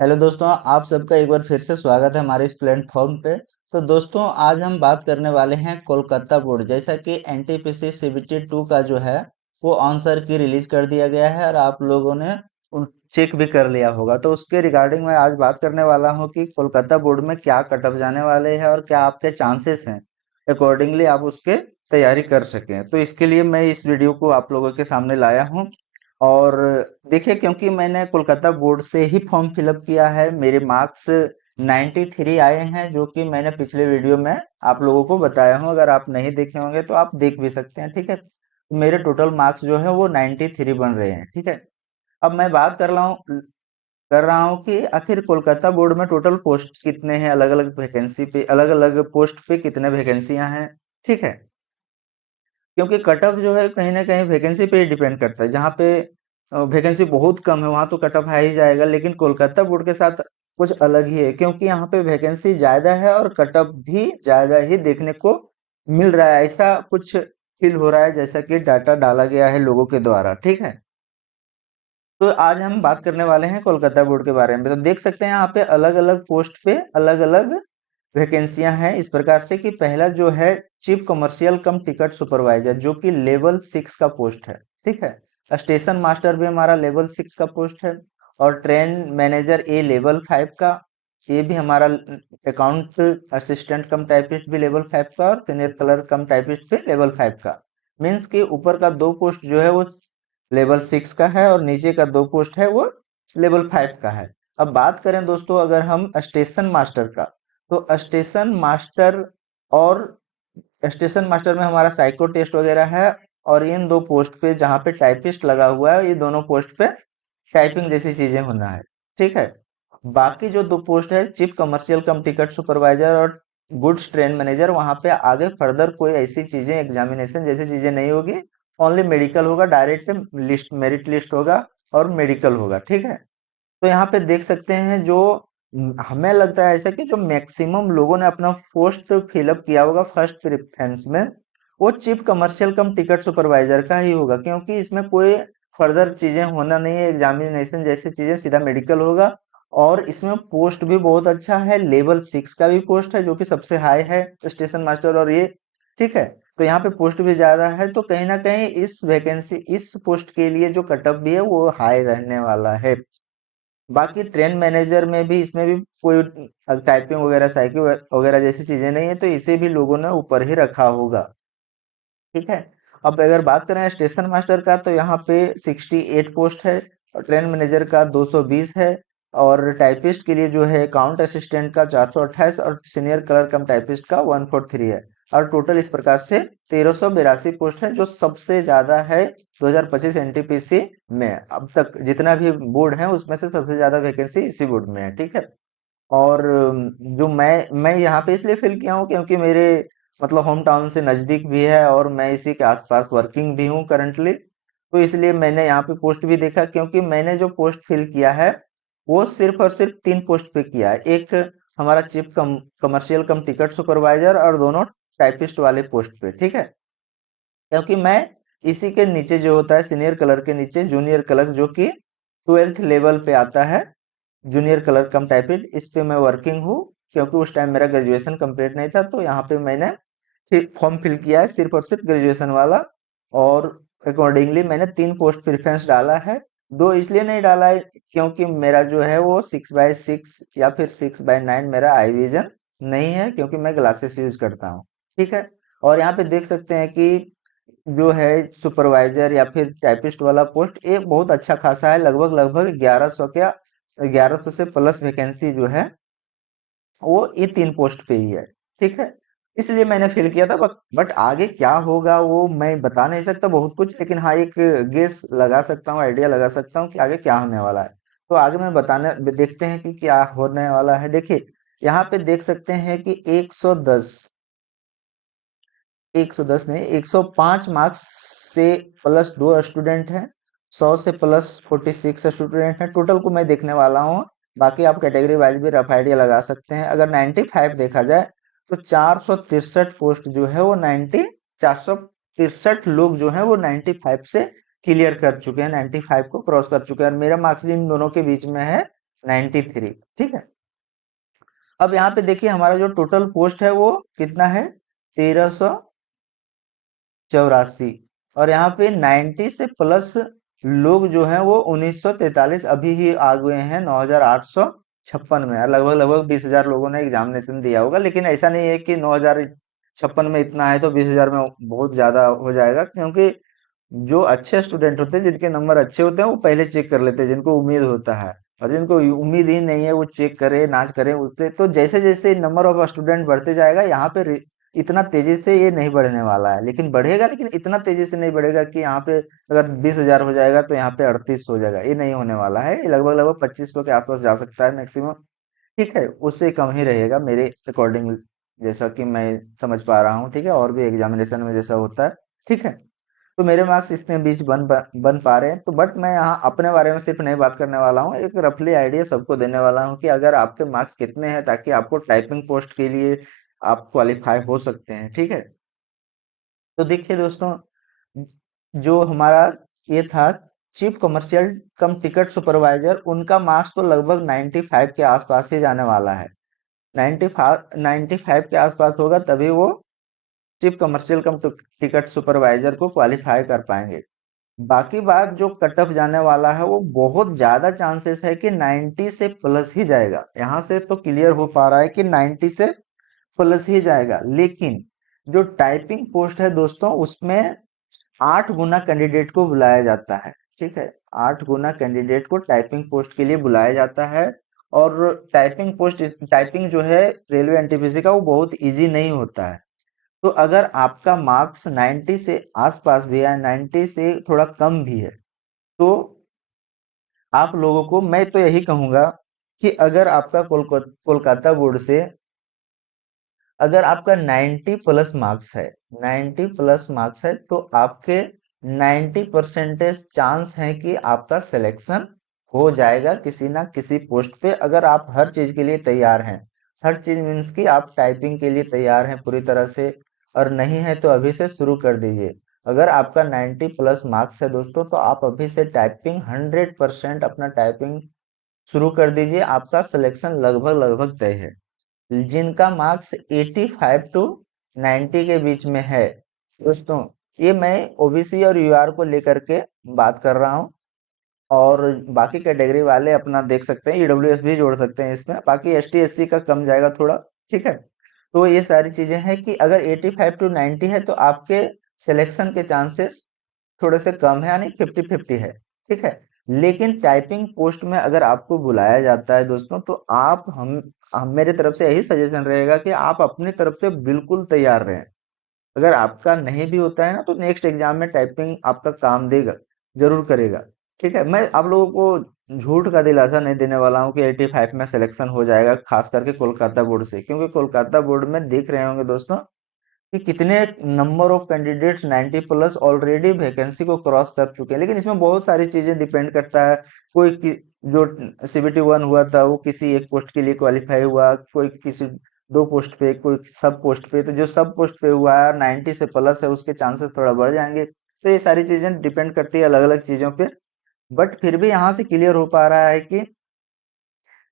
Hello दोस्तों, आप सबका एक बार फिर से स्वागत है हमारे इस प्लेटफॉर्म पे। तो दोस्तों, आज हम बात करने वाले हैं कोलकाता बोर्ड। जैसा कि एनटीपीसी सीबीटी 2 का जो है वो आंसर की रिलीज कर दिया गया है और आप लोगों ने उन चेक भी कर लिया होगा। तो उसके रिगार्डिंग मैं आज बात करने वाला हूं कि कोलकाता बोर्ड में क्या कट ऑफ जाने वाले हैं और क्या आपके चांसेस हैं, अकॉर्डिंगली आप उसके तैयारी कर सकें। तो इसके लिए मैं इस वीडियो को आप लोगों के सामने लाया हूं। और देखिए, क्योंकि मैंने कोलकाता बोर्ड से ही फॉर्म फिलअप किया है, मेरे मार्क्स 93 आए हैं, जो कि मैंने पिछले वीडियो में आप लोगों को बताया हूँ। अगर आप नहीं देखे होंगे तो आप देख भी सकते हैं, ठीक है। तो मेरे टोटल मार्क्स जो है वो 93 बन रहे हैं, ठीक है। अब मैं बात कर रहा हूँ कि आखिर कोलकाता बोर्ड में टोटल पोस्ट कितने हैं, अलग अलग वैकेंसी पे, अलग अलग पोस्ट पे कितने वैकेंसियां हैं, ठीक है। क्योंकि कट ऑफ जो है कहीं ना कहीं वैकेंसी पे ही डिपेंड करता है। जहाँ पे वैकेंसी बहुत कम है वहां तो कट ऑफ हाई ही जाएगा, लेकिन कोलकाता बोर्ड के साथ कुछ अलग ही है, क्योंकि यहाँ पे वैकेंसी ज्यादा है और कट ऑफ भी ज्यादा ही देखने को मिल रहा है। ऐसा कुछ फील हो रहा है जैसा कि डाटा डाला गया है लोगों के द्वारा, ठीक है। तो आज हम बात करने वाले हैं कोलकाता बोर्ड के बारे में। तो देख सकते हैं यहाँ पे अलग अलग पोस्ट पे अलग अलग वैकेंसियां हैं, इस प्रकार से कि पहला जो है चीफ कमर्शियल कम टिकट सुपरवाइजर, जो कि लेवल 6 का पोस्ट है, ठीक है। स्टेशन मास्टर भी हमारा लेवल 6 का पोस्ट है। और ट्रेन मैनेजर ए लेवल 5 का, ये भी हमारा। अकाउंट असिस्टेंट कम टाइपिस्ट भी लेवल 5 का और सीनियर क्लर्क कम टाइपिस्ट भी लेवल 5 का। मीन्स कि ऊपर का दो पोस्ट जो है वो लेवल 6 का है और नीचे का दो पोस्ट है वो लेवल 5 का है। अब बात करें दोस्तों, अगर हम स्टेशन मास्टर का, तो स्टेशन मास्टर और स्टेशन मास्टर में हमारा साइको टेस्ट वगैरह है। और इन दो पोस्ट पे जहाँ पे टाइपिस्ट लगा हुआ है, ये दोनों पोस्ट पे टाइपिंग जैसी चीजें होना है, ठीक है। बाकी जो दो पोस्ट है चीफ कमर्शियल कम टिकट सुपरवाइजर और गुड्स ट्रेन मैनेजर, वहां पे आगे फर्दर कोई ऐसी चीजें एग्जामिनेशन जैसी चीजें नहीं होगी। ओनली मेडिकल होगा, डायरेक्ट लिस्ट, मेरिट लिस्ट होगा और मेडिकल होगा, ठीक है। तो यहाँ पे देख सकते हैं जो हमें लगता है ऐसा कि जो मैक्सिमम लोगों ने अपना पोस्ट फिलअप किया होगा फर्स्ट प्रेफरेंस में, वो चीफ कमर्शियल कम टिकट सुपरवाइजर का ही होगा, क्योंकि इसमें कोई फर्दर चीजें होना नहीं है, एग्जामिनेशन जैसी चीजें, सीधा मेडिकल होगा। और इसमें पोस्ट भी बहुत अच्छा है, लेवल 6 का भी पोस्ट है जो कि सबसे हाई है स्टेशन मास्टर, और ये, ठीक है। तो यहाँ पे पोस्ट भी ज्यादा है, तो कहीं ना कहीं इस वैकेंसी, इस पोस्ट के लिए जो कटअप भी है वो हाई रहने वाला है। बाकी ट्रेन मैनेजर में भी, इसमें भी कोई टाइपिंग वगैरह, साइकिल वगैरह जैसी चीजें नहीं है, तो इसे भी लोगों ने ऊपर ही रखा होगा, ठीक है। अब अगर बात करें स्टेशन मास्टर का, तो यहाँ पे 68 पोस्ट है और ट्रेन मैनेजर का 220 है। और टाइपिस्ट के लिए जो है अकाउंट असिस्टेंट का 428 और सीनियर क्लर्क कम टाइपिस्ट का 143 है। और टोटल इस प्रकार से 1382 पोस्ट है, जो सबसे ज्यादा है 2025 एनटीपीसी में। अब तक जितना भी बोर्ड है उसमें से सबसे ज्यादा वैकेंसी इसी बोर्ड में है, ठीक है। और जो मैं यहाँ पे इसलिए फिल किया हूँ क्योंकि मेरे मतलब होम टाउन से नजदीक भी है और मैं इसी के आसपास वर्किंग भी हूँ करंटली। तो इसलिए मैंने यहाँ पे पोस्ट भी देखा, क्योंकि मैंने जो पोस्ट फिल किया है वो सिर्फ और सिर्फ तीन पोस्ट पे किया है। एक हमारा चीफ कमर्शियल कम टिकट सुपरवाइजर और दोनों टाइपिस्ट वाले पोस्ट पे, ठीक है। क्योंकि मैं इसी के नीचे जो होता है सीनियर क्लर्क के नीचे जूनियर क्लर्क, जो कि 12th लेवल पे आता है, जूनियर क्लर्क कम टाइपिस्ट, इस पे मैं वर्किंग हूँ। क्योंकि उस टाइम मेरा ग्रेजुएशन कंप्लीट नहीं था, तो यहाँ पे मैंने फॉर्म फिल किया है सिर्फ और सिर्फ ग्रेजुएशन वाला। और अकॉर्डिंगली मैंने तीन पोस्ट प्रेफरेंस डाला है। दो इसलिए नहीं डाला है क्योंकि मेरा जो है वो 6/6 या फिर 6/9 मेरा आई विजन नहीं है, क्योंकि मैं ग्लासेस यूज करता हूँ, ठीक है। और यहाँ पे देख सकते हैं कि जो है सुपरवाइजर या फिर टाइपिस्ट वाला पोस्ट, ये बहुत अच्छा खासा है, लगभग लगभग 1100 क्या 1100 से प्लस वैकेंसी जो है वो ये तीन पोस्ट पे ही है, ठीक है। इसलिए मैंने फिल किया था। बट आगे क्या होगा वो मैं बता नहीं सकता बहुत कुछ, लेकिन हाँ एक गेस लगा सकता हूँ, आइडिया लगा सकता हूँ कि आगे क्या होने वाला है। तो आगे मैं बताने देखते हैं कि क्या होने वाला है। देखिए, यहाँ पे देख सकते हैं कि 110 नहीं, 105 मार्क्स से प्लस दो स्टूडेंट हैं, 100 से प्लस 46 स्टूडेंट हैं। टोटल को मैं देखने वाला हूँ, बाकी आप कैटेगरी वाइज भी रफ आइडिया लगा सकते हैं। अगर 95 देखा जाए तो 463 पोस्ट जो है वो 463 लोग जो है वो 95 से क्लियर कर चुके हैं, 95 को क्रॉस कर चुके हैं। और मेरा मार्क्स इन दोनों के बीच में है 93। ठीक है। अब यहाँ पे देखिए हमारा जो टोटल पोस्ट है वो कितना है, 1384। और यहाँ पे 90 से प्लस लोग जो हैं वो 1943 अभी ही आ गए हैं 9856 में। लगभग लगभग 20,000 लोगों ने एग्जामिनेशन दिया होगा, लेकिन ऐसा नहीं है कि 9056 में इतना है तो 20,000 में बहुत ज्यादा हो जाएगा, क्योंकि जो अच्छे स्टूडेंट होते हैं, जिनके नंबर अच्छे होते हैं, वो पहले चेक कर लेते हैं, जिनको उम्मीद होता है। और जिनको उम्मीद ही नहीं है वो चेक करे नाच करे उस पे। तो जैसे जैसे नंबर ऑफ स्टूडेंट बढ़ते जाएगा यहाँ पे इतना तेजी से ये नहीं बढ़ने वाला है, लेकिन बढ़ेगा, लेकिन इतना तेजी से नहीं बढ़ेगा कि यहाँ पे अगर 20,000 हो जाएगा तो यहाँ पे 38 हो जाएगा, ये नहीं होने वाला है। ये लगभग लगभग 2500 के आसपास जा सकता है मैक्सिमम। ठीक है, उससे कम ही रहेगा मेरे अकॉर्डिंग, जैसा कि मैं समझ पा रहा हूँ। ठीक है, और भी एग्जामिनेशन में जैसा होता है। ठीक है, तो मेरे मार्क्स इतने बीच बन पा रहे हैं। तो बट मैं यहाँ अपने बारे में सिर्फ नहीं बात करने वाला हूँ, एक रफली आइडिया सबको देने वाला हूँ कि अगर आपके मार्क्स कितने हैं, ताकि आपको टाइपिंग पोस्ट के लिए आप क्वालिफाई हो सकते हैं। ठीक है, तो देखिए दोस्तों, जो हमारा ये था चीफ कमर्शियल कम टिकट सुपरवाइजर, उनका मार्क्स तो लगभग 95 के आसपास ही जाने वाला है। 95 के आसपास होगा तभी वो चीफ कमर्शियल कम टिकट सुपरवाइजर को क्वालिफाई कर पाएंगे। बाकी बात जो कट ऑफ जाने वाला है वो बहुत ज्यादा चांसेस है कि 90 से प्लस ही जाएगा। यहाँ से तो क्लियर हो पा रहा है कि 90 से प्लस ही जाएगा, लेकिन जो टाइपिंग पोस्ट है दोस्तों, उसमें 8 गुना कैंडिडेट को बुलाया जाता है। ठीक है, 8 गुना कैंडिडेट को टाइपिंग पोस्ट के लिए बुलाया जाता है। और टाइपिंग जो है रेलवे एनटीपीसी का, वो बहुत इजी नहीं होता है। तो अगर आपका मार्क्स 90 से आसपास भी है, 90 से थोड़ा कम भी है, तो आप लोगों को मैं तो यही कहूंगा कि अगर आपका कोलकाता बोर्ड से अगर आपका 90 प्लस मार्क्स है, 90 प्लस मार्क्स है, तो आपके 90% चांस है कि आपका सिलेक्शन हो जाएगा किसी ना किसी पोस्ट पे, अगर आप हर चीज के लिए तैयार हैं। हर चीज मीन्स कि आप टाइपिंग के लिए तैयार हैं पूरी तरह से। और नहीं है तो अभी से शुरू कर दीजिए। अगर आपका 90 प्लस मार्क्स है दोस्तों, तो आप अभी से टाइपिंग 100% अपना टाइपिंग शुरू कर दीजिए, आपका सिलेक्शन लगभग लगभग तय है। जिनका मार्क्स 85 टू 90 के बीच में है दोस्तों, ये मैं ओबीसी और यूआर को लेकर के बात कर रहा हूँ। और बाकी कैटेगरी वाले अपना देख सकते हैं, ईडब्ल्यूएस भी जोड़ सकते हैं इसमें, बाकी एसटी एससी का कम जाएगा थोड़ा। ठीक है, तो ये सारी चीजें हैं कि अगर 85 टू 90 है तो आपके सिलेक्शन के चांसेस थोड़े से कम है, यानी 50-50 है। ठीक है, लेकिन टाइपिंग पोस्ट में अगर आपको बुलाया जाता है दोस्तों, तो आप हम मेरे तरफ से यही सजेशन रहेगा कि आप अपनी तरफ से बिल्कुल तैयार रहें। अगर आपका नहीं भी होता है ना, तो नेक्स्ट एग्जाम में टाइपिंग आपका काम देगा, जरूर करेगा। ठीक है, मैं आप लोगों को झूठ का दिलासा नहीं देने वाला हूँ कि 85 में सिलेक्शन हो जाएगा, खास करके कोलकाता बोर्ड से, क्योंकि कोलकाता बोर्ड में देख रहे होंगे दोस्तों कि कितने number of candidates 90 plus already vacancy को क्रॉस कर चुके हैं। लेकिन इसमें बहुत सारी चीजें डिपेंड करता है। जो CBT 1 हुआ था वो किसी एक पोस्ट के लिए क्वालिफाई हुआ, कोई किसी दो पोस्ट पे, कोई सब पोस्ट पे। तो जो सब पोस्ट पे हुआ है 90 से प्लस है, उसके चांसेस थोड़ा बढ़ जाएंगे। तो ये सारी चीजें डिपेंड करती है अलग अलग चीजों पे। बट फिर भी यहाँ से क्लियर हो पा रहा है कि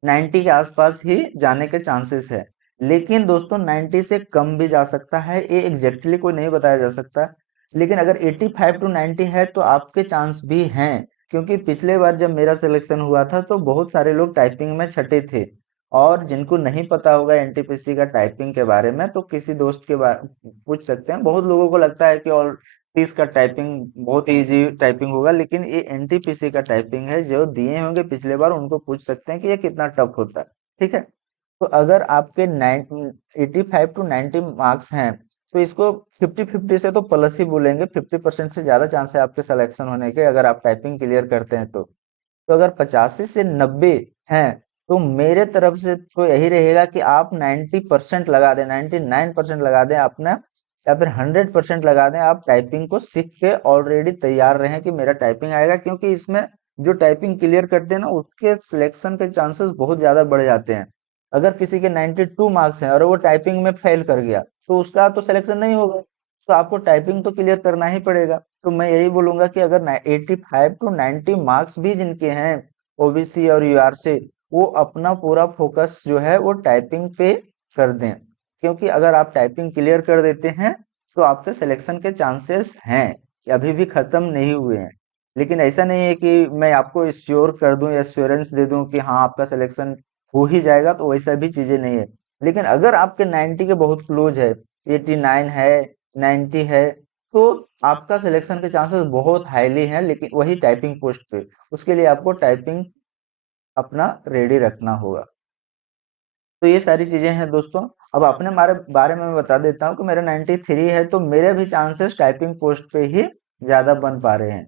90 के आसपास ही जाने के चांसेस है। लेकिन दोस्तों 90 से कम भी जा सकता है, ये एग्जैक्टली कोई नहीं बताया जा सकता। लेकिन अगर 85 टू 90 है तो आपके चांस भी हैं, क्योंकि पिछले बार जब मेरा सिलेक्शन हुआ था तो बहुत सारे लोग टाइपिंग में छठे थे। और जिनको नहीं पता होगा एनटीपीसी का टाइपिंग के बारे में, तो किसी दोस्त के बारे पूछ सकते हैं। बहुत लोगों को लगता है कि और 30 का टाइपिंग बहुत इजी टाइपिंग होगा, लेकिन ये एनटीपीसी का टाइपिंग है। जो दिए होंगे पिछले बार उनको पूछ सकते हैं कि ये कितना टफ होता है। ठीक है, तो अगर आपके 85 टू 90 मार्क्स हैं, तो इसको 50-50 से तो प्लस ही बोलेंगे। 50% से ज्यादा चांस है आपके सिलेक्शन होने के, अगर आप टाइपिंग क्लियर करते हैं तो अगर 85 से 90 हैं, तो मेरे तरफ से तो यही रहेगा कि आप 90% लगा दें, 99% लगा दें अपना, या फिर 100% लगा दें। आप टाइपिंग को सीख के ऑलरेडी तैयार रहें कि मेरा टाइपिंग आएगा, क्योंकि इसमें जो टाइपिंग क्लियर करते हैं ना, उसके सिलेक्शन के चांसेस बहुत ज्यादा बढ़ जाते हैं। अगर किसी के 92 मार्क्स हैं और वो टाइपिंग में फेल कर गया, तो उसका तो सिलेक्शन नहीं होगा। तो आपको टाइपिंग तो क्लियर करना ही पड़ेगा। तो मैं यही बोलूंगा कि अगर 85 टू 90 मार्क्स भी जिनके हैं ओबीसी और यूआर से, वो अपना पूरा फोकस जो है वो टाइपिंग पे कर दें, क्योंकि अगर आप टाइपिंग क्लियर कर देते हैं तो आपके सिलेक्शन के चांसेस हैं, ये अभी भी खत्म नहीं हुए हैं। लेकिन ऐसा नहीं है कि मैं आपको श्योर कर दूं या एश्योरेंस दे दूं कि हाँ आपका सिलेक्शन हो ही जाएगा, तो वैसा भी चीजें नहीं है। लेकिन अगर आपके 90 के बहुत क्लोज है, 89 है, 90 है, तो आपका सिलेक्शन के चांसेस बहुत हाईली हैं, लेकिन वही टाइपिंग पोस्ट पे। उसके लिए आपको टाइपिंग अपना रेडी रखना होगा। तो ये सारी चीजें हैं दोस्तों। अब अपने बारे बारे में मैं बता देता हूँ कि मेरा 93 है, तो मेरे भी चांसेस टाइपिंग पोस्ट पे ही ज्यादा बन पा रहे हैं।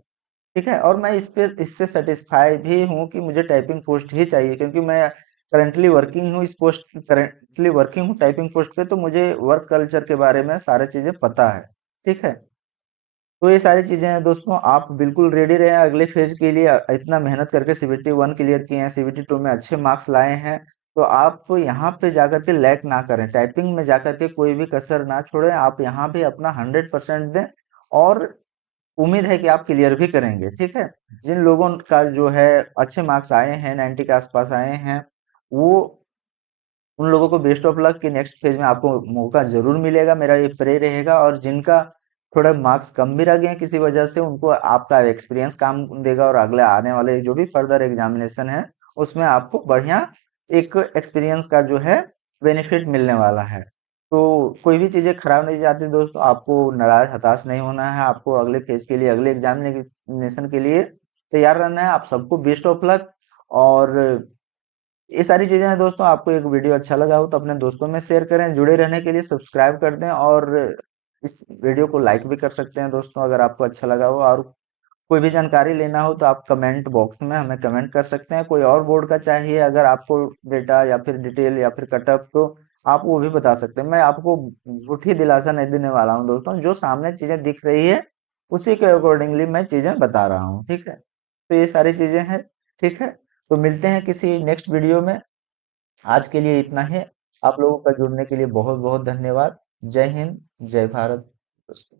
ठीक है, और मैं इस पे इससे सेटिस्फाई भी हूँ कि मुझे टाइपिंग पोस्ट ही चाहिए, क्योंकि मैं करंटली वर्किंग हूँ टाइपिंग पोस्ट पे, तो मुझे वर्क कल्चर के बारे में सारी चीजें पता है। ठीक है, तो ये सारी चीजें हैं दोस्तों, आप बिल्कुल रेडी रहें अगले फेज के लिए। इतना मेहनत करके सीबीटी 1 क्लियर किए हैं, सीबीटी 2 में अच्छे मार्क्स लाए हैं, तो आप यहाँ पे जाकर के लैग ना करें, टाइपिंग में जाकर के कोई भी कसर ना छोड़ें, आप यहाँ भी अपना 100% दें। और उम्मीद है कि आप क्लियर भी करेंगे। ठीक है, जिन लोगों का जो है अच्छे मार्क्स आए हैं, 90 के आसपास आए हैं, वो उन लोगों को बेस्ट ऑफ लक कि नेक्स्ट फेज में आपको मौका जरूर मिलेगा, मेरा ये प्रे रहेगा। और जिनका थोड़ा मार्क्स कम भी रह गए हैं किसी वजह से, उनको आपका एक्सपीरियंस काम देगा, और अगले आने वाले जो भी फर्दर एग्जामिनेशन है उसमें आपको बढ़िया एक एक्सपीरियंस का जो है बेनिफिट मिलने वाला है। तो कोई भी चीजें खराब नहीं जाती दोस्तों, आपको नाराज हताश नहीं होना है, आपको अगले फेज के लिए, अगले एग्जामिनेशन के लिए तैयार रहना है। आप सबको बेस्ट ऑफ लक। और ये सारी चीजें हैं दोस्तों, आपको एक वीडियो अच्छा लगा हो तो अपने दोस्तों में शेयर करें, जुड़े रहने के लिए सब्सक्राइब कर दें, और इस वीडियो को लाइक भी कर सकते हैं दोस्तों अगर आपको अच्छा लगा हो। और कोई भी जानकारी लेना हो तो आप कमेंट बॉक्स में हमें कमेंट कर सकते हैं। कोई और बोर्ड का चाहिए अगर आपको डेटा या फिर डिटेल या फिर कटअप, तो आप वो भी बता सकते हैं। मैं आपको झूठी दिलासा नहीं देने वाला हूँ दोस्तों, जो सामने चीजें दिख रही है उसी के अकॉर्डिंगली मैं चीजें बता रहा हूँ। ठीक है, तो ये सारी चीजें हैं। ठीक है, तो मिलते हैं किसी नेक्स्ट वीडियो में। आज के लिए इतना ही। आप लोगों का जुड़ने के लिए बहुत बहुत धन्यवाद। जय हिंद, जय भारत दोस्तों।